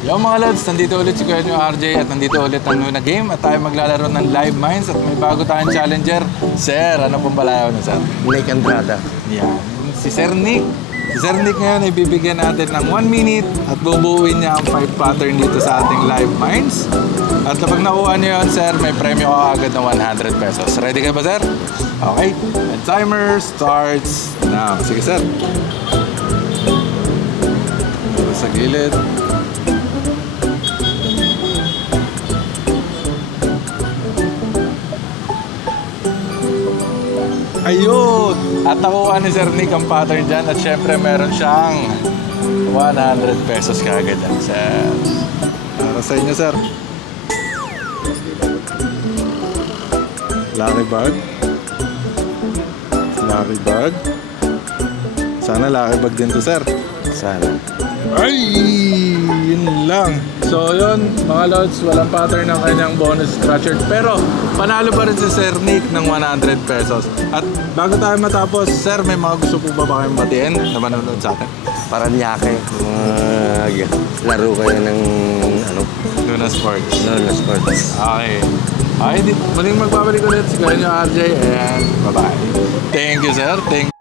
Yo mga lods, nandito ulit si Kuya nyo RJ at nandito ulit ang Luna Game at tayo maglalaro ng Live Mines at may bago tayong challenger. Sir, ano pong palayaw na sir? Nick Andrada. Yan, si Sir Nick. Si Sir Nick ngayon ay bibigyan natin ng 1 minute at bubuuin niya ang 5 pattern dito sa ating Live Mines. At kapag nakuha niyo yun, sir, may premyo ka agad ng 100 pesos. Ready ka ba, sir? Okay. And timer starts now. Sige, sir. Dito sa gilid. Ayun! At nakuha ni Sir Nick ang pattern dyan at syempre meron siyang 100 pesos kagad yan, sir. Para sa inyo, sir. Lucky bag. Lucky bag. Sana lucky bag din to, sir. Sana. Ay! Yun lang. So yun, mga lods, walang pattern ng kanyang bonus scratcher. Pero panalo pa rin si Sir Nick ng 100 pesos. At bago tayo matapos, sir, may mga gusto po ba kayong batiin na manonood sa atin? Paranaque. Laro kayo ng Luna Sports. Luna Sports. Okay. Okay, muling magbabalik ulit si Kuya nyo RJ and bye-bye. Thank you, sir. Thank